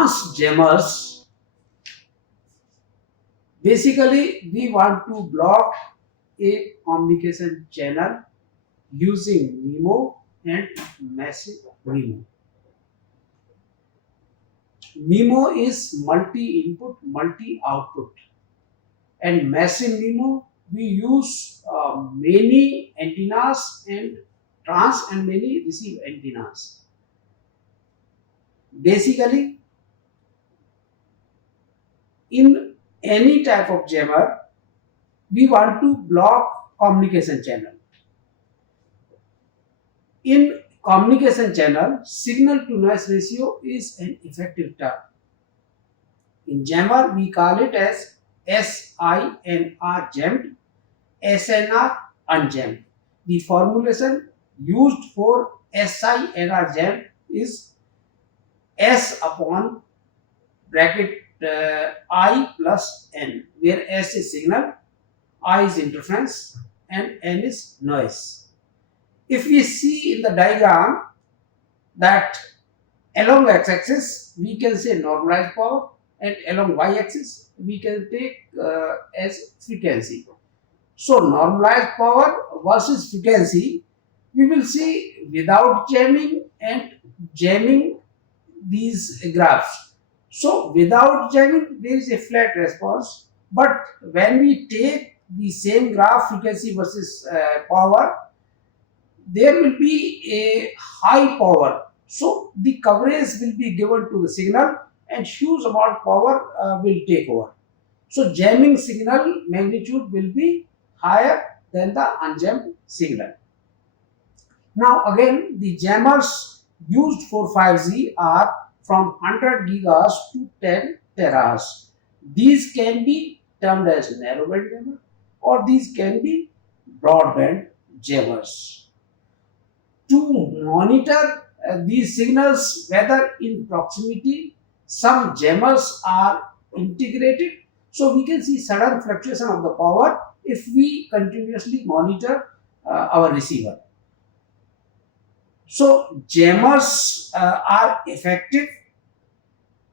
advanced jammers, basically we want to block a communication channel using MIMO and massive MIMO. MIMO is multi-input, multi-output, and massive MIMO we use many antennas and trans and many receive antennas. Basically, in any type of jammer, we want to block communication channel. In communication channel, signal to noise ratio is an effective term. In jammer, we call it as SINR jammed, SNR unjammed. The formulation used for SINR jammed is S upon bracket I plus N, where S is signal, I is interference, and N is noise. If we see in the diagram that along x-axis we can say normalized power, and along y-axis we can take as frequency. So normalized power versus frequency, we will see without jamming and jamming these graphs. So without jamming there is a flat response, but when we take the same graph frequency versus power, there will be a high power. So the coverage will be given to the signal and huge amount of power will take over. So jamming signal magnitude will be higher than the unjammed signal. Now again, the jammers used for 5G are from 100 gigahertz to 10 terahertz. These can be termed as narrowband jammer, or these can be broadband jammers. To monitor these signals, whether in proximity, some jammers are integrated, so we can see sudden fluctuation of the power if we continuously monitor our receiver. So jammers are effective.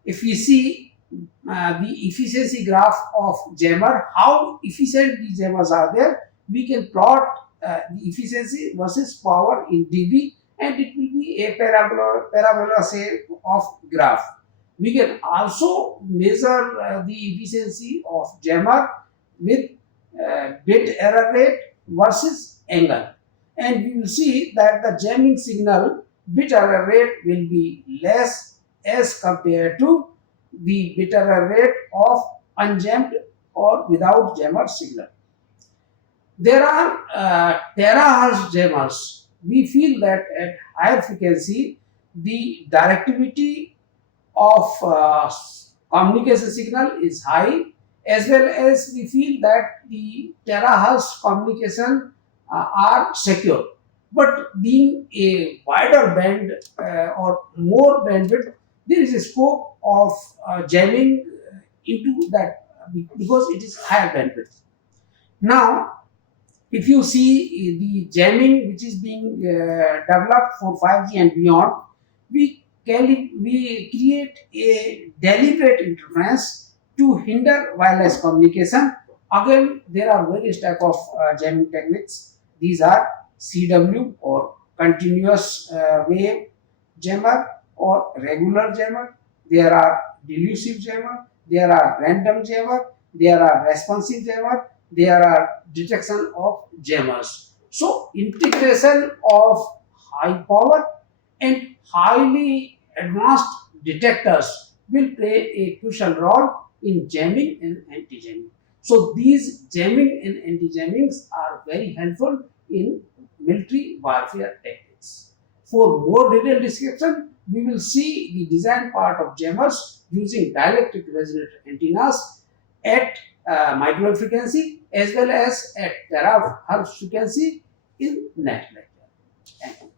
If we see the efficiency graph of jammer, how efficient the jammers are there, we can plot the efficiency versus power in dB, and it will be a parabola shape of graph. We can also measure the efficiency of jammer with bit error rate versus angle, and we will see that the jamming signal bit error rate will be less as compared to the bit error rate of unjammed or without jammer signal. There are terahertz jammers. We feel that at higher frequency, the directivity of communication signal is high, as well as we feel that the terahertz communication are secure. But being a wider band or more bandwidth, there is a scope of jamming into that because it is higher bandwidth. Now, if you see the jamming which is being developed for 5G and beyond, we create a deliberate interference to hinder wireless communication. Again, there are various types of jamming techniques. These are CW or continuous wave jammer or regular jammer. There are delusive jammer. There are random jammer. There are responsive jammer. There are detection of jammers. So integration of high power and highly advanced detectors will play a crucial role in jamming and anti-jamming. So these jamming and anti-jammings are very helpful in military warfare techniques. For more detailed description, we will see the design part of jammers using dielectric resonator antennas at microwave frequency as well as at terahertz frequency in next lecture. Thank you.